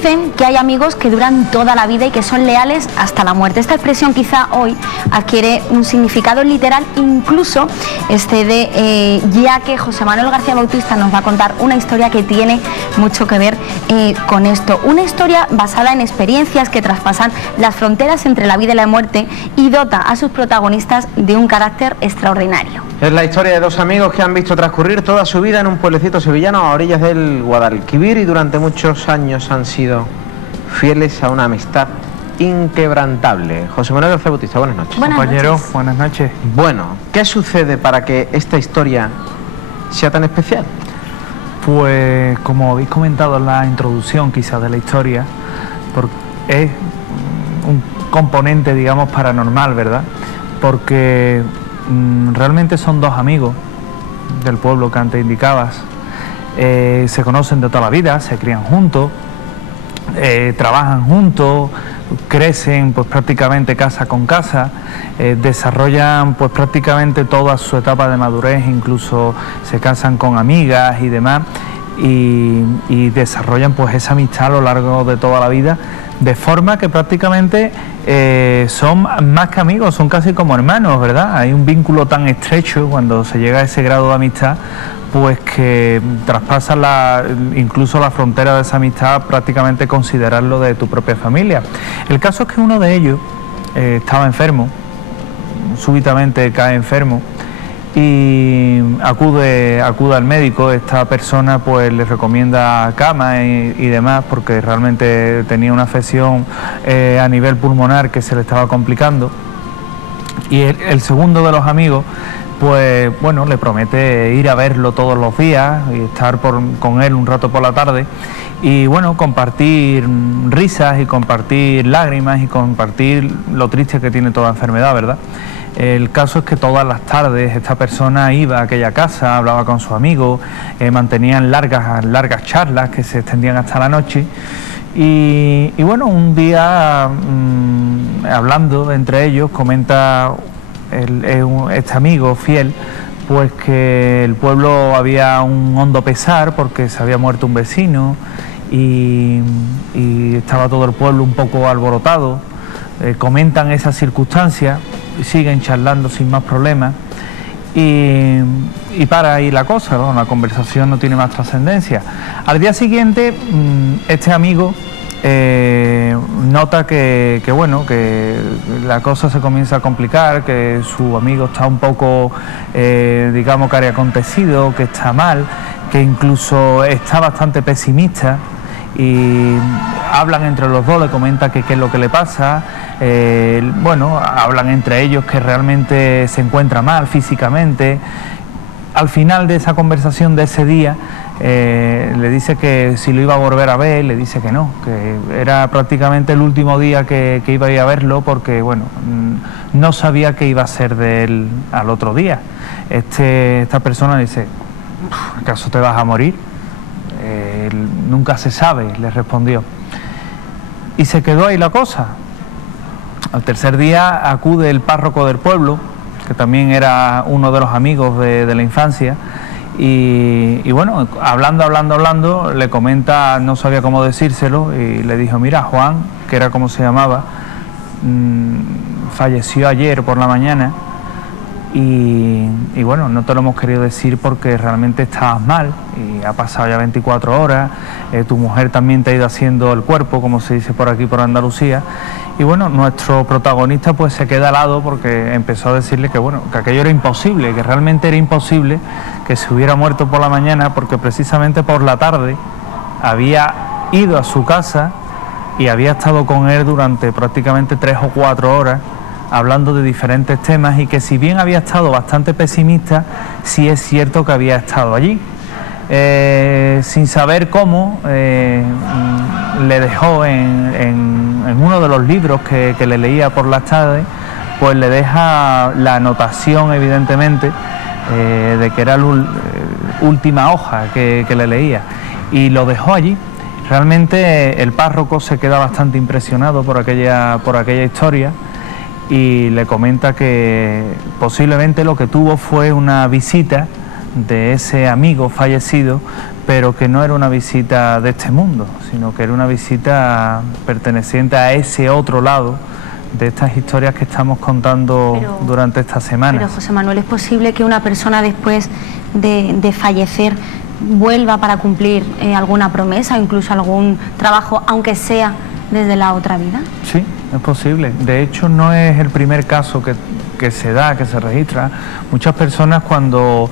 Dicen que hay amigos que duran toda la vida y que son leales hasta la muerte. Esta expresión quizá hoy adquiere un significado literal, incluso excede, ya que José Manuel García Bautista nos va a contar una historia que tiene mucho que ver con esto. Una historia basada en experiencias que traspasan las fronteras entre la vida y la muerte y dota a sus protagonistas de un carácter extraordinario. Es la historia de dos amigos que han visto transcurrir toda su vida en un pueblecito sevillano a orillas del Guadalquivir y durante muchos años han sido fieles a una amistad inquebrantable. José Manuel García Bautista, buenas noches. Compañero, buenas noches. Bueno, ¿qué sucede para que esta historia sea tan especial? Pues como habéis comentado en la introducción quizás de la historia, es un componente, digamos, paranormal, ¿verdad? Porque realmente son dos amigos del pueblo que antes indicabas, se conocen de toda la vida, se crían juntos, trabajan juntos, crecen pues prácticamente casa con casa, desarrollan pues prácticamente toda su etapa de madurez, incluso se casan con amigas y demás, y desarrollan pues esa amistad a lo largo de toda la vida, de forma que prácticamente son más que amigos, son casi como hermanos, ¿verdad? Hay un vínculo tan estrecho cuando se llega a ese grado de amistad, pues que traspasa incluso la frontera de esa amistad, prácticamente considerarlo de tu propia familia. El caso es que uno de ellos estaba enfermo, súbitamente cae enfermo y acude al médico. Esta persona pues le recomienda cama y demás, porque realmente tenía una afección a nivel pulmonar que se le estaba complicando, y el segundo de los amigos pues bueno, le promete ir a verlo todos los días y estar con él un rato por la tarde y bueno, compartir risas y compartir lágrimas y compartir lo triste que tiene toda enfermedad, ¿verdad? El caso es que todas las tardes esta persona iba a aquella casa, hablaba con su amigo, mantenían largas charlas que se extendían hasta la noche y bueno, un día hablando entre ellos comenta este amigo fiel pues que el pueblo había un hondo pesar porque se había muerto un vecino y estaba todo el pueblo un poco alborotado. Comentan esas circunstancias y siguen charlando sin más problemas y para ahí la cosa, ¿no? La conversación no tiene más trascendencia. Al día siguiente este amigo nota que bueno, que la cosa se comienza a complicar, que su amigo está un poco digamos que acontecido, que está mal, que incluso está bastante pesimista y hablan entre los dos, le comenta que qué es lo que le pasa, bueno, hablan entre ellos que realmente se encuentra mal físicamente. Al final de esa conversación de ese día le dice que si lo iba a volver a ver, le dice que no, que era prácticamente el último día que iba a ir a verlo porque bueno, no sabía qué iba a ser de él al otro día. Esta persona le dice, ¿acaso te vas a morir? Nunca se sabe, le respondió. Y se quedó ahí la cosa. Al tercer día acude el párroco del pueblo, que también era uno de los amigos de la infancia, y bueno, hablando, le comenta, no sabía cómo decírselo, y le dijo, mira, Juan, que era como se llamaba, falleció ayer por la mañana, y bueno, no te lo hemos querido decir porque realmente estabas mal, y ha pasado ya 24 horas, tu mujer también te ha ido haciendo el cuerpo, como se dice por aquí, por Andalucía. Y bueno, nuestro protagonista pues se queda al lado porque empezó a decirle que bueno, que aquello era imposible, que realmente era imposible que se hubiera muerto por la mañana, porque precisamente por la tarde había ido a su casa y había estado con él durante prácticamente 3 o 4 horas hablando de diferentes temas, y que si bien había estado bastante pesimista, sí es cierto que había estado allí. Sin saber cómo, le dejó en uno de los libros que le leía por las tardes, pues le deja la anotación evidentemente de que era la última hoja que le leía, y lo dejó allí. Realmente el párroco se queda bastante impresionado por aquella historia y le comenta que posiblemente lo que tuvo fue una visita de ese amigo fallecido, pero que no era una visita de este mundo, sino que era una visita perteneciente a ese otro lado de estas historias que estamos contando durante esta semana. Pero José Manuel, ¿es posible que una persona después de fallecer vuelva para cumplir alguna promesa o incluso algún trabajo, aunque sea desde la otra vida? Sí, es posible. De hecho, no es el primer caso que se da, que se registra. Muchas personas cuando,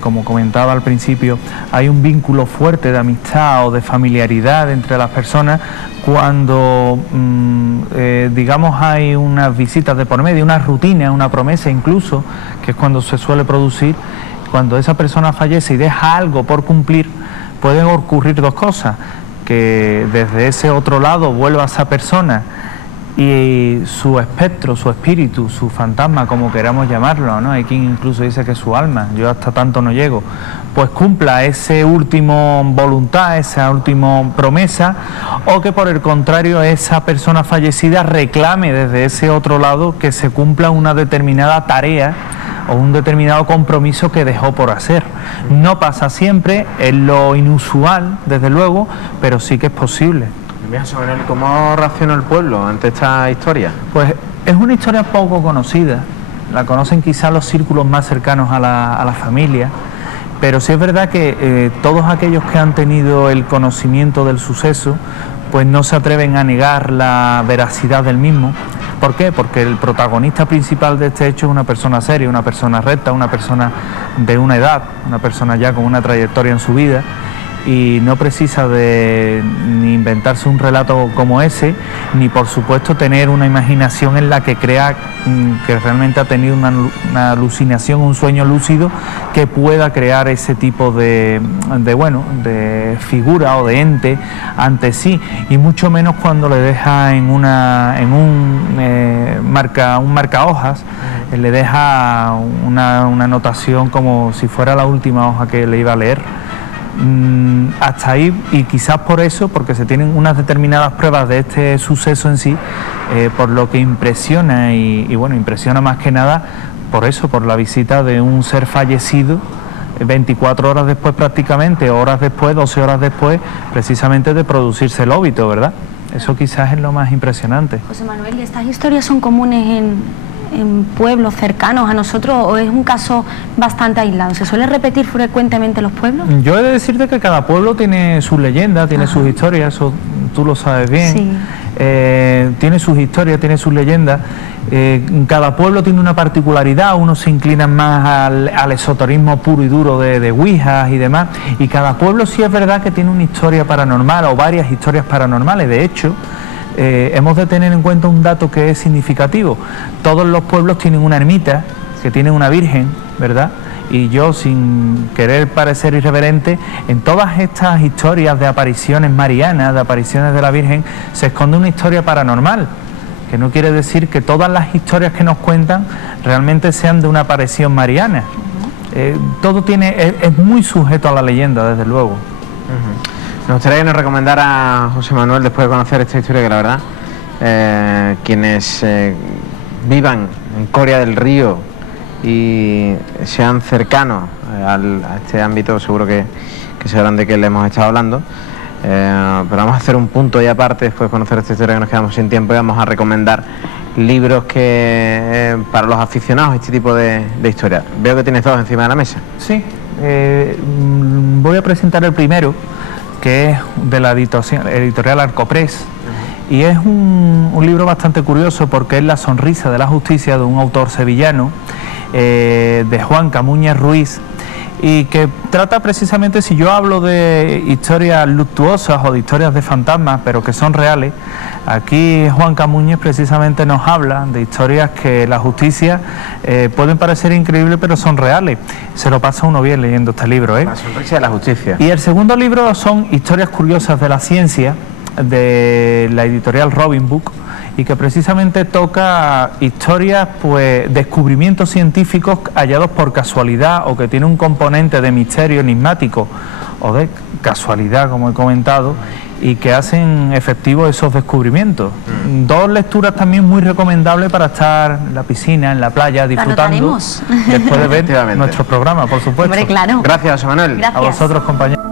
como comentaba al principio, hay un vínculo fuerte de amistad o de familiaridad entre las personas, cuando digamos hay unas visitas de por medio, una rutina, una promesa incluso, que es cuando se suele producir, cuando esa persona fallece y deja algo por cumplir, pueden ocurrir dos cosas: que desde ese otro lado vuelva esa persona y su espectro, su espíritu, su fantasma, como queramos llamarlo, ¿no? Hay quien incluso dice que es su alma, yo hasta tanto no llego, pues cumpla ese último voluntad, esa última promesa, o que por el contrario esa persona fallecida reclame desde ese otro lado que se cumpla una determinada tarea o un determinado compromiso que dejó por hacer. No pasa siempre, es lo inusual, desde luego, pero sí que es posible. ¿Cómo reaccionó el pueblo ante esta historia? Pues es una historia poco conocida, la conocen quizás los círculos más cercanos a la familia, pero sí es verdad que todos aquellos que han tenido el conocimiento del suceso, pues no se atreven a negar la veracidad del mismo. ¿Por qué? Porque el protagonista principal de este hecho es una persona seria, una persona recta, una persona de una edad, una persona ya con una trayectoria en su vida, y no precisa de ni inventarse un relato como ese, ni por supuesto tener una imaginación en la que crea que realmente ha tenido una alucinación, un sueño lúcido que pueda crear ese tipo de figura o de ente ante sí, y mucho menos cuando le deja en un marca hojas, le deja una anotación como si fuera la última hoja que le iba a leer. Hasta ahí, y quizás por eso, porque se tienen unas determinadas pruebas de este suceso en sí, por lo que impresiona y bueno, impresiona más que nada por eso, por la visita de un ser fallecido 24 horas después prácticamente, horas después, 12 horas después, precisamente de producirse el óbito, ¿verdad? Eso quizás es lo más impresionante. José Manuel, ¿y estas historias son comunes en pueblos cercanos a nosotros o es un caso bastante aislado? ¿Se suele repetir frecuentemente en los pueblos? Yo he de decirte que cada pueblo tiene sus leyendas, tiene sus historias, eso tú lo sabes bien. Sí. Tiene sus historias, tiene sus leyendas. Cada pueblo tiene una particularidad, unos se inclinan más al esoterismo puro y duro de ouijas y demás, y cada pueblo sí es verdad que tiene una historia paranormal o varias historias paranormales. De hecho, hemos de tener en cuenta un dato que es significativo: todos los pueblos tienen una ermita que tiene una virgen, ¿verdad? Y yo, sin querer parecer irreverente, en todas estas historias de apariciones marianas, de apariciones de la Virgen, se esconde una historia paranormal, que no quiere decir que todas las historias que nos cuentan realmente sean de una aparición mariana. Todo es muy sujeto a la leyenda, desde luego. Nos gustaría que nos recomendara, José Manuel, después de conocer esta historia, que la verdad, quienes vivan en Coria del Río y sean cercanos a este ámbito, seguro que sabrán de qué le hemos estado hablando, pero vamos a hacer un punto y aparte, después de conocer esta historia, que nos quedamos sin tiempo, y vamos a recomendar libros que para los aficionados a este tipo de historias. Veo que tienes dos encima de la mesa. Sí, voy a presentar el primero, que es de la editorial Arcoprés, y es un libro bastante curioso porque es La sonrisa de la justicia, de un autor sevillano, de Juan Camuñez Ruiz, y que trata precisamente, si yo hablo de historias luctuosas o de historias de fantasmas, pero que son reales, aquí Juan Camuñez precisamente nos habla de historias que la justicia pueden parecer increíbles, pero son reales. Se lo pasa uno bien leyendo este libro, La sonrisa de la justicia. Y el segundo libro son Historias curiosas de la ciencia, de la editorial Robin Book, y que precisamente toca historias, pues descubrimientos científicos hallados por casualidad o que tiene un componente de misterio enigmático o de casualidad, como he comentado, y que hacen efectivos esos descubrimientos. Dos lecturas también muy recomendables para estar en la piscina, en la playa, disfrutando, después de ver nuestro programa, por supuesto. Hombre, claro. Gracias, José Manuel. Gracias. A vosotros, compañeros.